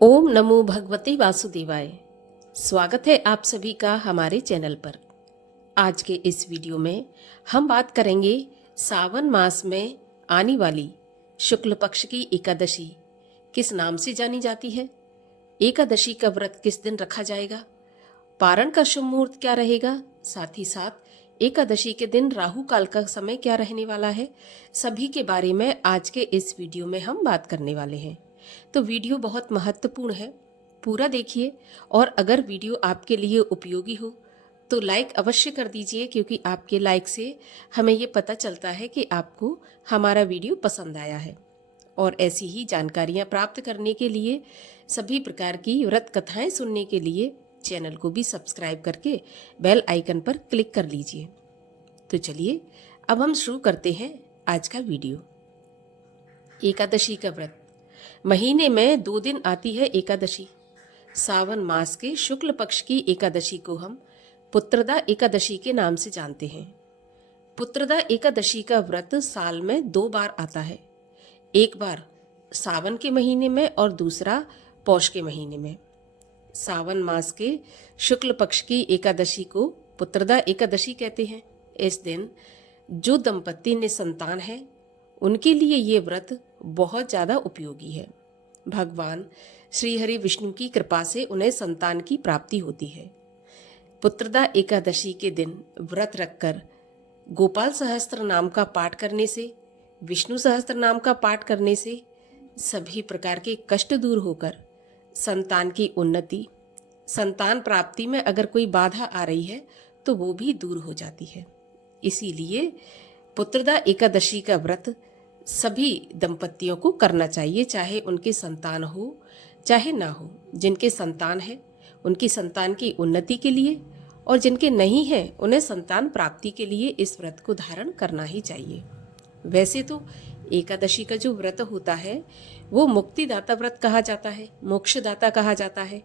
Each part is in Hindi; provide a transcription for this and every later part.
ओम नमो भगवते वासुदेवाय। स्वागत है आप सभी का हमारे चैनल पर। आज के इस वीडियो में हम बात करेंगे सावन मास में आने वाली शुक्ल पक्ष की एकादशी किस नाम से जानी जाती है, एकादशी का व्रत किस दिन रखा जाएगा, पारण का शुभ मुहूर्त क्या रहेगा, साथ ही साथ एकादशी के दिन राहु काल का समय क्या रहने वाला है, सभी के बारे में आज के इस वीडियो में हम बात करने वाले हैं। तो वीडियो बहुत महत्वपूर्ण है, पूरा देखिए। और अगर वीडियो आपके लिए उपयोगी हो तो लाइक अवश्य कर दीजिए, क्योंकि आपके लाइक से हमें ये पता चलता है कि आपको हमारा वीडियो पसंद आया है। और ऐसी ही जानकारियाँ प्राप्त करने के लिए, सभी प्रकार की व्रत कथाएं सुनने के लिए चैनल को भी सब्सक्राइब करके बेल आइकन पर क्लिक कर लीजिए। तो चलिए अब हम शुरू करते हैं आज का वीडियो। एकादशी का व्रत। महीने में 2 दिन आती है एकादशी। सावन मास के शुक्ल पक्ष की एकादशी को हम पुत्रदा एकादशी के नाम से जानते हैं। पुत्रदा एकादशी का व्रत साल में 2 बार आता है, एक बार सावन के महीने में और दूसरा पौष के महीने में। सावन मास के शुक्ल पक्ष की एकादशी को पुत्रदा एकादशी कहते हैं। इस दिन जो दंपत्ति ने संतान है उनके लिए ये व्रत बहुत ज़्यादा उपयोगी है। भगवान श्री हरि विष्णु की कृपा से उन्हें संतान की प्राप्ति होती है। पुत्रदा एकादशी के दिन व्रत रखकर गोपाल सहस्त्र नाम का पाठ करने से, विष्णु सहस्त्र नाम का पाठ करने से सभी प्रकार के कष्ट दूर होकर संतान की उन्नति, संतान प्राप्ति में अगर कोई बाधा आ रही है तो वो भी दूर हो जाती है। इसीलिए पुत्रदा एकादशी का व्रत सभी दंपत्तियों को करना चाहिए, चाहे उनके संतान हो चाहे ना हो। जिनके संतान है उनकी संतान की उन्नति के लिए, और जिनके नहीं है उन्हें संतान प्राप्ति के लिए इस व्रत को धारण करना ही चाहिए। वैसे तो एकादशी का जो व्रत होता है वो मुक्तिदाता व्रत कहा जाता है, मोक्षदाता कहा जाता है।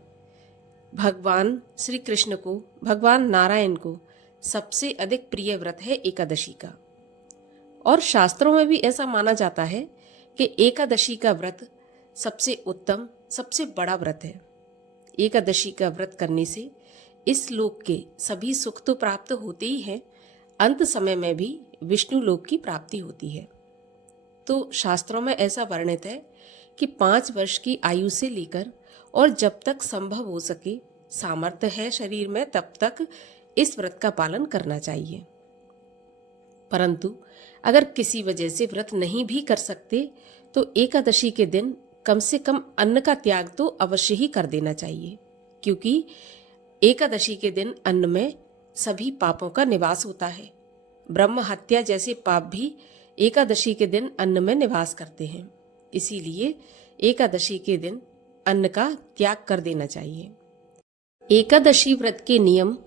भगवान श्री कृष्ण को, भगवान नारायण को सबसे अधिक प्रिय व्रत है एकादशी का। और शास्त्रों में भी ऐसा माना जाता है कि एकादशी का व्रत सबसे उत्तम, सबसे बड़ा व्रत है। एकादशी का व्रत करने से इस लोक के सभी सुख तो प्राप्त होते ही हैं, अंत समय में भी विष्णु लोक की प्राप्ति होती है। तो शास्त्रों में ऐसा वर्णित है कि 5 वर्ष की आयु से लेकर और जब तक संभव हो सके, सामर्थ्य है शरीर में, तब तक इस व्रत का पालन करना चाहिए। परंतु अगर किसी वजह से व्रत नहीं भी कर सकते तो एकादशी के दिन कम से कम अन्न का त्याग तो अवश्य ही कर देना चाहिए, क्योंकि एकादशी के दिन अन्न में सभी पापों का निवास होता है। ब्रह्म हत्या जैसे पाप भी एकादशी के दिन अन्न में निवास करते हैं। इसीलिए एकादशी के दिन अन्न का त्याग कर देना चाहिए। एकादशी व्रत के नियम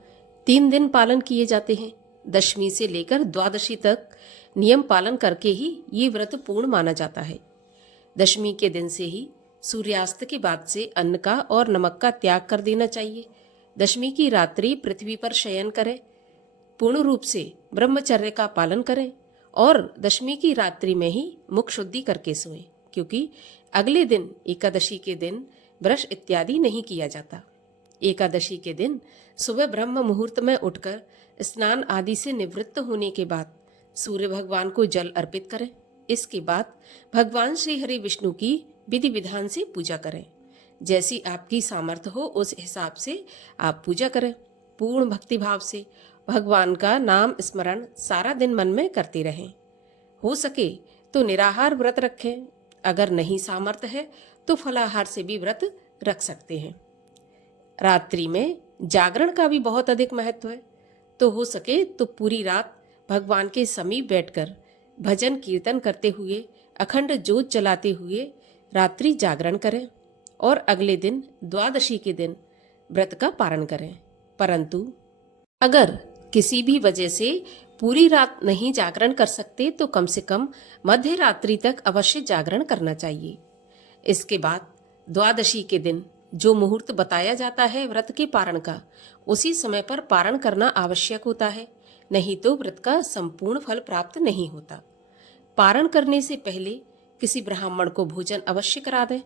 3 दिन पालन किए जाते हैं। दशमी से लेकर द्वादशी तक नियम पालन करके ही ये व्रत पूर्ण माना जाता है। दशमी के दिन से ही सूर्यास्त के बाद से अन्न का और नमक का त्याग कर देना चाहिए। दशमी की रात्रि पृथ्वी पर शयन करें, पूर्ण रूप से ब्रह्मचर्य का पालन करें और दशमी की रात्रि में ही मुख शुद्धि करके सोएं, क्योंकि अगले दिन एकादशी के दिन ब्रश इत्यादि नहीं किया जाता। एकादशी के दिन सुबह ब्रह्म मुहूर्त में उठकर स्नान आदि से निवृत्त होने के बाद सूर्य भगवान को जल अर्पित करें। इसके बाद भगवान श्री हरि विष्णु की विधि विधान से पूजा करें। जैसी आपकी सामर्थ्य हो उस हिसाब से आप पूजा करें। पूर्ण भक्ति भाव से भगवान का नाम स्मरण सारा दिन मन में करते रहें। हो सके तो निराहार व्रत रखें, अगर नहीं सामर्थ्य है तो फलाहार से भी व्रत रख सकते हैं। रात्रि में जागरण का भी बहुत अधिक महत्व है, तो हो सके तो पूरी रात भगवान के समीप बैठकर भजन कीर्तन करते हुए, अखंड ज्योत जलाते हुए रात्रि जागरण करें और अगले दिन द्वादशी के दिन व्रत का पारण करें। परंतु अगर किसी भी वजह से पूरी रात नहीं जागरण कर सकते तो कम से कम मध्य रात्रि तक अवश्य जागरण करना चाहिए। इसके बाद द्वादशी के दिन जो मुहूर्त बताया जाता है व्रत के पारण का, उसी समय पर पारण करना आवश्यक होता है, नहीं तो व्रत का संपूर्ण फल प्राप्त नहीं होता। पारण करने से पहले किसी ब्राह्मण को भोजन अवश्य करा दें।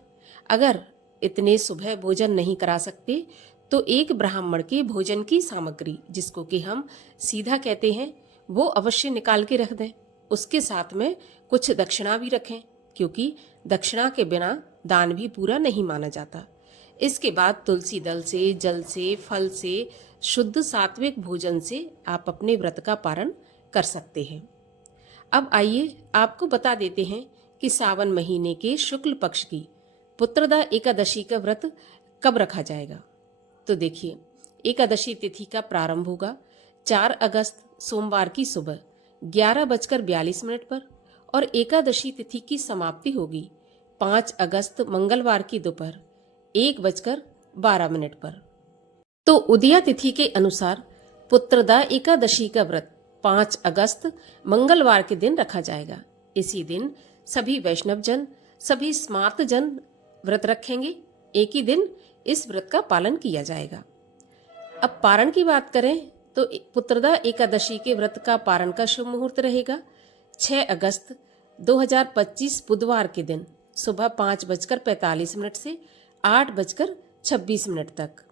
अगर इतने सुबह भोजन नहीं करा सकते तो एक ब्राह्मण के भोजन की सामग्री, जिसको कि हम सीधा कहते हैं, वो अवश्य निकाल के रख दें। उसके साथ में कुछ दक्षिणा भी रखें, क्योंकि दक्षिणा के बिना दान भी पूरा नहीं माना जाता। इसके बाद तुलसी दल से, जल से, फल से, शुद्ध सात्विक भोजन से आप अपने व्रत का पारण कर सकते हैं। अब आइए आपको बता देते हैं कि सावन महीने के शुक्ल पक्ष की पुत्रदा एकादशी का व्रत कब रखा जाएगा। तो देखिए, एकादशी तिथि का प्रारंभ होगा 4 अगस्त सोमवार की सुबह 11:42 पर और एकादशी तिथि की समाप्ति होगी 5 अगस्त मंगलवार की दोपहर 1:12 पर। तो उदया तिथि के अनुसार पुत्रदा एकादशी का व्रत 5 अगस्त मंगलवार के दिन रखा जाएगा। इसी दिन सभी वैष्णव जन, सभी स्मार्त जन व्रत रखेंगे। एक ही दिन इस व्रत का पालन किया जाएगा। अब पारण की बात करें तो पुत्रदा एकादशी के व्रत का पारण का शुभ मुहूर्त रहेगा 6 अगस्त 2025 बुधवार के दिन सुबह 5:45 से 8:26 तक।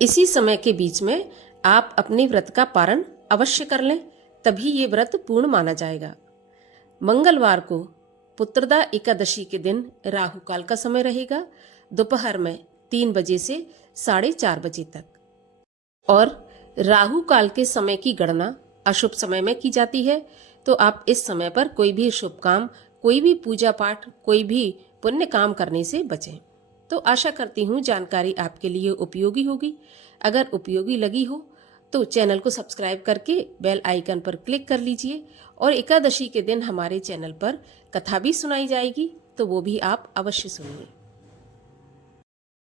इसी समय के बीच में आप अपने व्रत का पारण अवश्य कर लें, तभी ये व्रत पूर्ण माना जाएगा। मंगलवार को पुत्रदा एकादशी के दिन राहु काल का समय रहेगा दोपहर में 3 बजे से 4:30 बजे तक। और राहु काल के समय की गणना अशुभ समय में की जाती है, तो आप इस समय पर कोई भी शुभ काम, कोई भी पूजा पाठ, कोई भी पुण्य काम करने से बचें। तो आशा करती हूँ जानकारी आपके लिए उपयोगी होगी। अगर उपयोगी लगी हो तो चैनल को सब्सक्राइब करके बेल आइकन पर क्लिक कर लीजिए। और एकादशी के दिन हमारे चैनल पर कथा भी सुनाई जाएगी, तो वो भी आप अवश्य सुनिए।